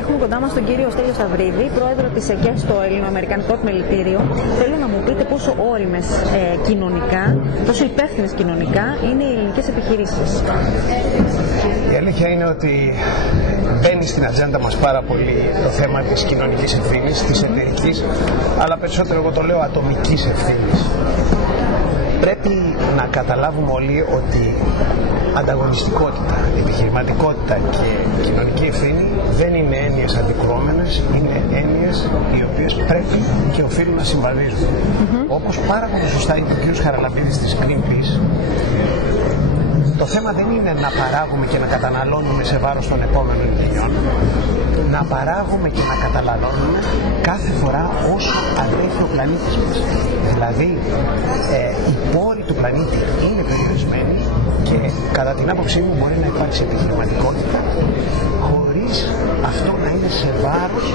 Έχουμε κοντά μας τον κύριο Στέλιο Σταυρίδη, πρόεδρο της ΕΚΕ στο Ελληνοαμερικανικό Επιμελητήριο. Θέλω να μου πείτε πόσο όριμες κοινωνικά, πόσο υπεύθυνες κοινωνικά είναι οι ελληνικές επιχειρήσεις. Η αλήθεια είναι ότι μπαίνει στην ατζέντα μας πάρα πολύ το θέμα της κοινωνικής ευθύνης, της εταιρικής, αλλά περισσότερο εγώ το λέω ατομικής ευθύνης. Πρέπει να καταλάβουμε όλοι ότι ανταγωνιστικότητα, επιχειρηματικότητα και κοινωνική ευθύνη δεν είναι έννοιες αντικρουόμενες, είναι έννοιες οι οποίες πρέπει και οφείλουν να συμβαδίζουν. Όπως πάρα πολύ σωστά είπε ο κ. Χαραλαμπίδης της Greenpeace, το θέμα δεν είναι να παράγουμε και να καταναλώνουμε σε βάρος των επόμενων γενιών, να παράγουμε και να καταναλώνουμε κάθε φορά όσο αντέχει ο πλανήτης μας. Δηλαδή, οι πόροι του πλανήτη είναι περιορισμένοι και κατά την άποψή μου μπορεί να υπάρξει επιχειρηματικότητα χωρίς αυτό να είναι σε βάρος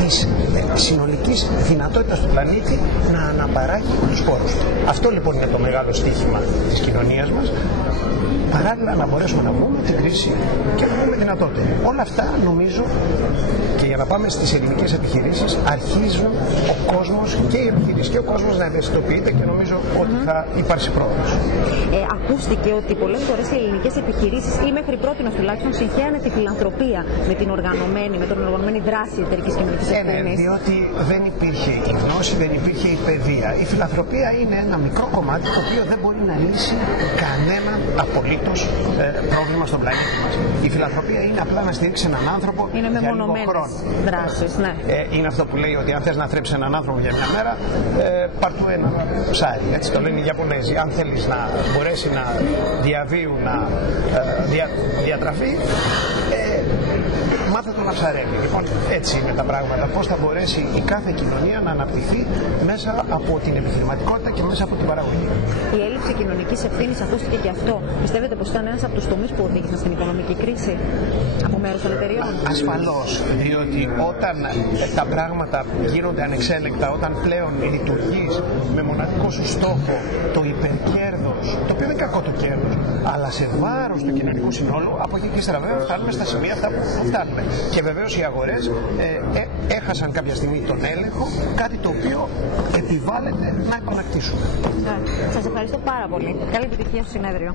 της συνολικής δυνατότητας του πλανήτη να αναπαράγει τους πόρους του. Αυτό λοιπόν είναι το μεγάλο στοίχημα της κοινωνίας μας. Παράλληλα να μπορέσουμε να βγούμε την κρίση και να βγούμε δυνατότητα. Όλα αυτά νομίζω, και για να πάμε στις ελληνικές επιχειρήσεις, αρχίζουν ο κόσμος και οι επιχειρήσεις και ο κόσμος να ευαισθητοποιείται και νομίζω ότι θα υπάρξει πρόοδος. Ακούστηκε ότι πολλές φορές οι ελληνικές επιχειρήσεις ή μέχρι πρότινος τουλάχιστον συγχαίανε τη φιλανθρωπία με την οργανωμένη δράση εταιρικής κοινωνικής ευθύνης. Ναι, διότι δεν υπήρχε η γνώση, δεν υπήρχε η παιδεία. Η φιλανθρωπία είναι ένα μικρό κομμάτι το οποίο δεν μπορεί να λύσει κανένα απολύτως πρόβλημα στον πλανήτη μας. Η φιλανθρωπία είναι απλά να στηρίξει έναν άνθρωπο για λίγο χρόνο. Δράσεις, ναι. Είναι αυτό που λέει ότι αν θες να θρέψεις έναν άνθρωπο για μια μέρα, πάρ' του ένα ψάρι. Έτσι το λένε οι Ιαπωνέζοι. Αν θέλεις να μπορέσει να διαβίου, να διατραφεί, μάθε το να ψαρεύει. Λοιπόν, έτσι είναι τα πράγματα. Πώς θα μπορέσει η κάθε κοινωνία να αναπτυχθεί μέσα από την επιχειρηματικότητα και μέσα από την παραγωγή. Η έλλειψη κοινωνικής ευθύνης, ακούστηκε και αυτό. Πιστεύετε πως ήταν ένας από τους τομείς που οδήγησαν στην οικονομική κρίση από μέρους των εταιρείων? Ασφαλώς, διότι όταν τα πράγματα γίνονται ανεξέλεγκτα, όταν πλέον λειτουργείς με μοναδικό σου στόχο το υπερκέρδος, το οποίο δεν είναι κακό το κέρδος, αλλά σε βάρος του κοινωνικού συνόλου, από εκεί και ύστερα βέβαια φτάνουμε στα σημεία αυτά που φτάνουμε. Και βεβαίως οι αγορές έχασαν κάποια στιγμή τον έλεγχο, κάτι το οποίο επιβάλλεται να επανακτήσουν. Σας ευχαριστώ πάρα πολύ. Καλή επιτυχία στο συνέδριο.